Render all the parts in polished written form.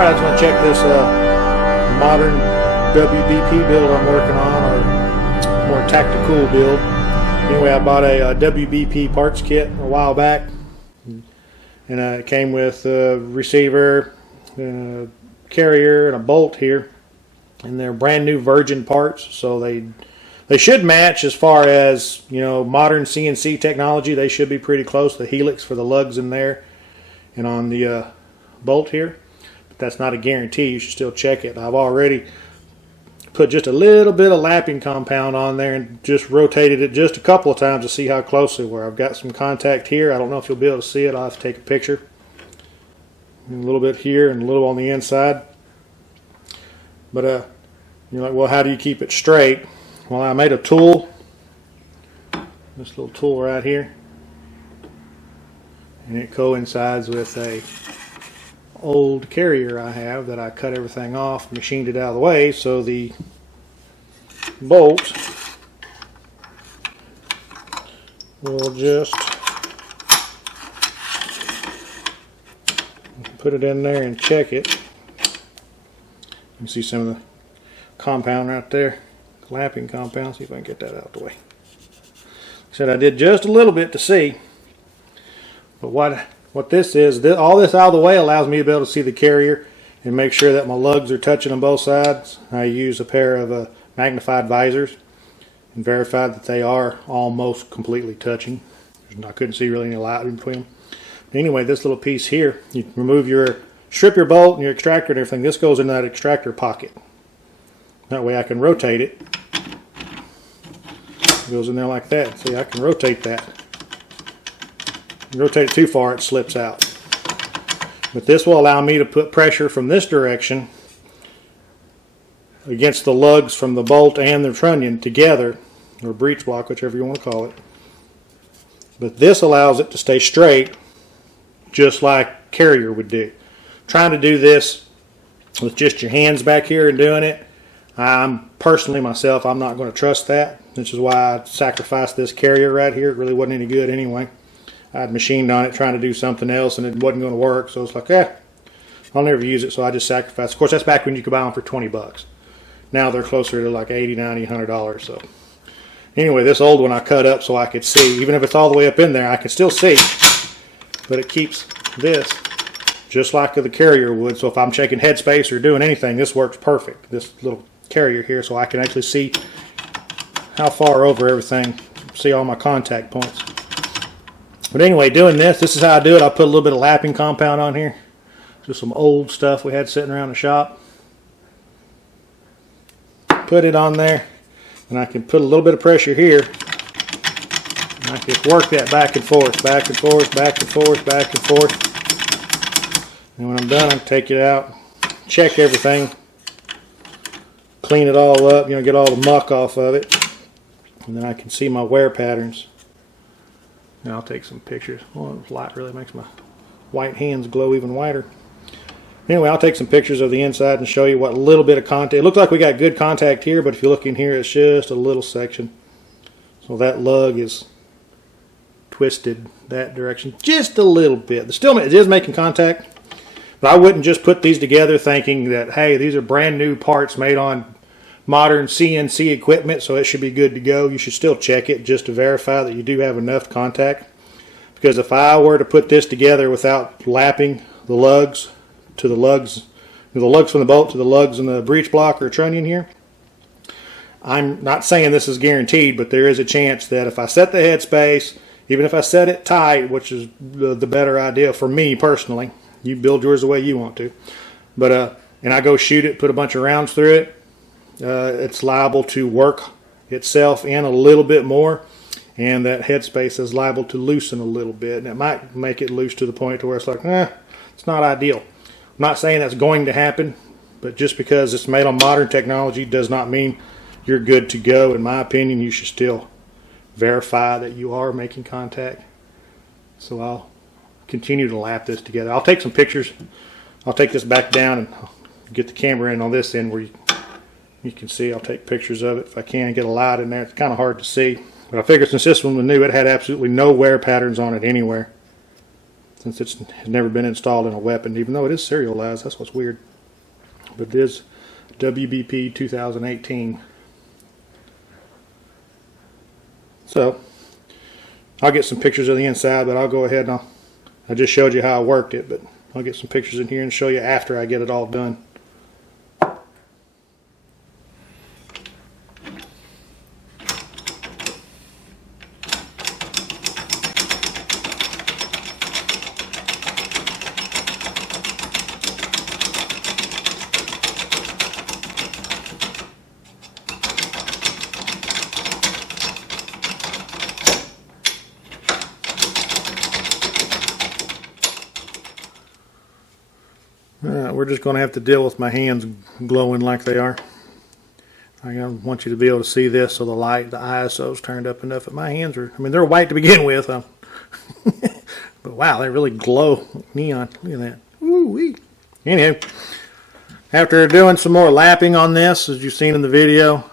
Alright, I just want to check this modern WBP build I'm working on, or more tactical build. Anyway, I bought a WBP parts kit a while back, and it came with a receiver, carrier, and a bolt here. And they're brand new virgin parts, so they should match as far as, you know, modern CNC technology. They should be pretty close. The helix for the lugs in there and on the bolt here. But that's not a guarantee. You should still check it. I've already put just a little bit of lapping compound on there and just rotated it just a couple of times to see how close they were. I've got some contact here. I don't know if you'll be able to see it. I'll have to take a picture. And a little bit here and a little on the inside. But you're like, well, how do you keep it straight? Well, I made a tool, this little tool right here, and it coincides with a old carrier I have that I cut everything off, machined it out of the way, so the bolt will just put it in there and check it. You can see some of the compound right there. Lapping compound. See if I can get that out of the way. Like I said, I did just a little bit to see, but what this is, all this out of the way allows me to be able to see the carrier and make sure that my lugs are touching on both sides. I use a pair of magnified visors and verified that they are almost completely touching. I couldn't see really any light in between them. But anyway, this little piece here, you remove strip your bolt and your extractor and everything. This goes in that extractor pocket. That way I can rotate it. It goes in there like that. See, I can rotate that. Rotate it too far, it slips out. But this will allow me to put pressure from this direction against the lugs from the bolt and the trunnion together, or breech block, whichever you want to call it. But this allows it to stay straight, just like carrier would do. Trying to do this with just your hands back here and doing it, personally myself, I'm not going to trust that. Which is why I sacrificed this carrier right here. It really wasn't any good anyway. I'd machined on it trying to do something else and it wasn't going to work. So it's like, I'll never use it. So I just sacrificed. Of course, that's back when you could buy them for 20 bucks. Now they're closer to like $80, $90, $100. So anyway, this old one I cut up so I could see. Even if it's all the way up in there, I can still see. But it keeps this just like the carrier would. So if I'm checking headspace or doing anything, this works perfect. This little carrier here, so I can actually see how far over everything, see all my contact points. But anyway, doing this is how I do it. I put a little bit of lapping compound on here. Just some old stuff we had sitting around the shop. Put it on there, and I can put a little bit of pressure here. And I can work that back and forth, back and forth, back and forth, back and forth. And when I'm done, I can take it out, check everything, clean it all up, you know, get all the muck off of it. And then I can see my wear patterns. And I'll take some pictures. Well, this light really makes my white hands glow even whiter. Anyway, I'll take some pictures of the inside and show you what little bit of contact. It looks like we got good contact here, but if you look in here, it's just a little section. So that lug is twisted that direction just a little bit. It is making contact, but I wouldn't just put these together thinking that, hey, these are brand new parts made on modern CNC equipment, so it should be good to go. You should still check it just to verify that you do have enough contact. Because if I were to put this together without lapping the lugs to the lugs from the bolt to the lugs and the breech block or trunnion here, I'm not saying this is guaranteed, but there is a chance that if I set the headspace, even if I set it tight, which is the better idea for me personally, you build yours the way you want to, but and I go shoot it, put a bunch of rounds through it, it's liable to work itself in a little bit more, and that headspace is liable to loosen a little bit, and it might make it loose to the point to where it's like, it's not ideal. I'm not saying that's going to happen, but just because it's made on modern technology does not mean you're good to go. In my opinion, you should still verify that you are making contact. So I'll continue to lap this together. I'll take some pictures. I'll take this back down and get the camera in on this end where you can see. I'll take pictures of it if I can get a light in there. It's kind of hard to see, but I figured since this one was new, it had absolutely no wear patterns on it anywhere, since it's never been installed in a weapon, even though it is serialized. That's what's weird. but it is WBP 2018. So I'll get some pictures of the inside, but I'll go ahead and I just showed you how I worked it, but I'll get some pictures in here and show you after I get it all done. We're just going to have to deal with my hands glowing like they are. I want you to be able to see this, so the ISO is turned up enough. But my hands are, I mean, they're white to begin with. But wow, they really glow neon. Look at that. Woo-wee. Anyhow, after doing some more lapping on this, as you've seen in the video,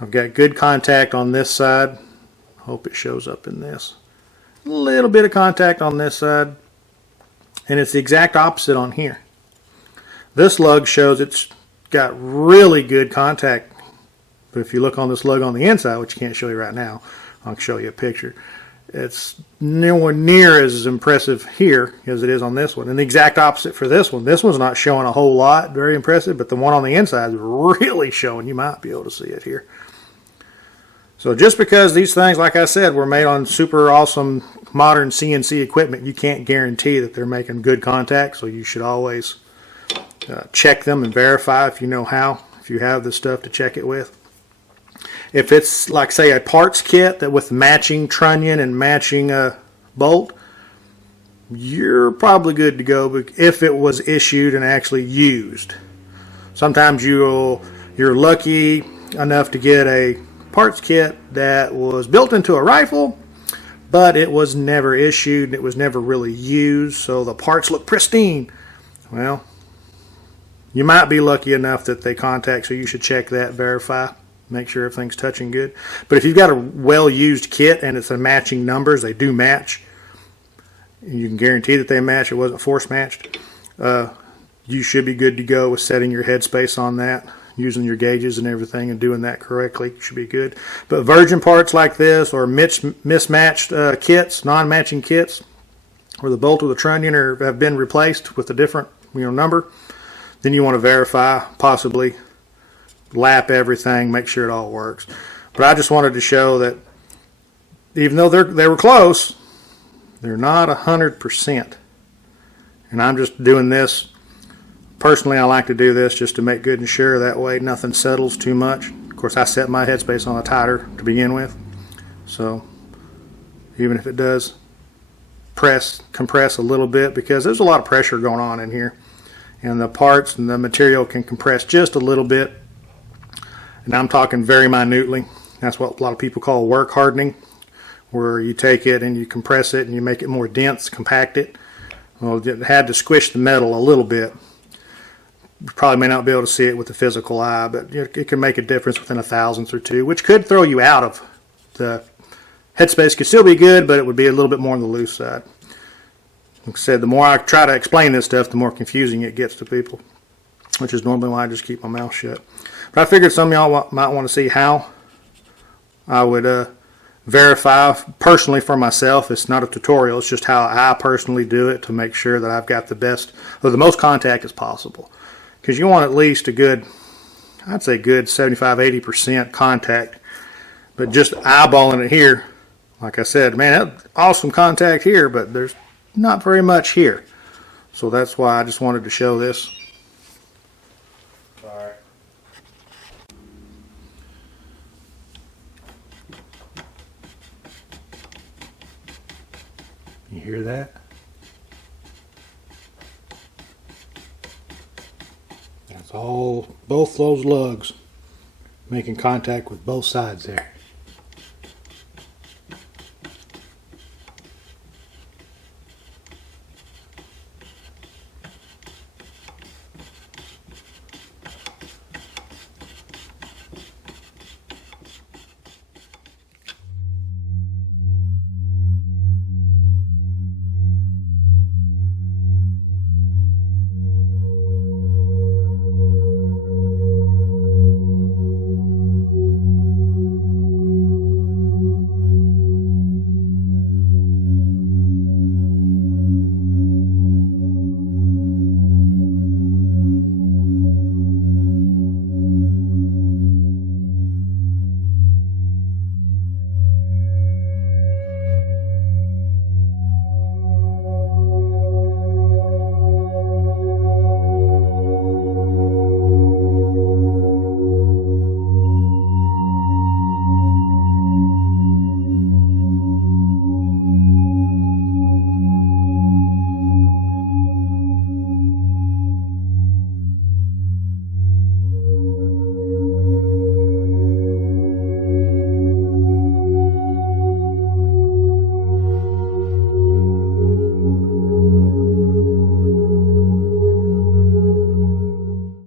I've got good contact on this side. Hope it shows up in this. A little bit of contact on this side. And it's the exact opposite on here. This lug shows it's got really good contact. But if you look on this lug on the inside, which I can't show you right now, I'll show you a picture. It's nowhere near as impressive here as it is on this one. And the exact opposite for this one. This one's not showing a whole lot, very impressive, but the one on the inside is really showing. You might be able to see it here. So just because these things, like I said, were made on super awesome modern CNC equipment, you can't guarantee that they're making good contact. So you should always check them and verify if you know how, if you have the stuff to check it with. If it's like, say, a parts kit that with matching trunnion and matching bolt, you're probably good to go if it was issued and actually used. Sometimes you're lucky enough to get a parts kit that was built into a rifle, but it was never issued, it was never really used, so the parts look pristine. Well, you might be lucky enough that they contact, so you should check that, verify, make sure everything's touching good. But if you've got a well-used kit and it's a matching numbers, they do match, you can guarantee that they match, it wasn't force matched, you should be good to go with setting your headspace on that, using your gauges and everything and doing that correctly. Should be good. But virgin parts like this, or mismatched kits, non-matching kits, where the bolt or the trunnion have been replaced with a different number, then you want to verify, possibly lap everything, make sure it all works. But I just wanted to show that even though they were close, they're not 100%. And I'm just doing this. Personally, I like to do this just to make good and sure, that way nothing settles too much. Of course, I set my headspace on a tighter to begin with, so even if it does compress a little bit, because there's a lot of pressure going on in here, and the parts and the material can compress just a little bit, and I'm talking very minutely. That's what a lot of people call work hardening, where you take it and you compress it and you make it more dense, compact it. Well, it had to squish the metal a little bit. You probably may not be able to see it with the physical eye, but it can make a difference within a thousandth or two, which could throw you out of the headspace. Could still be good, but it would be a little bit more on the loose side. Like I said, the more I try to explain this stuff, the more confusing it gets to people, which is normally why I just keep my mouth shut. But I figured some of y'all might want to see how I would verify personally for myself. It's not a tutorial, it's just how I personally do it to make sure that I've got the best or the most contact as possible. Because you want at least a good, I'd say good 75-80% contact. But just eyeballing it here, like I said, man, awesome contact here, but there's not very much here. So that's why I just wanted to show this. All right. You hear that? That's all, both those lugs making contact with both sides there.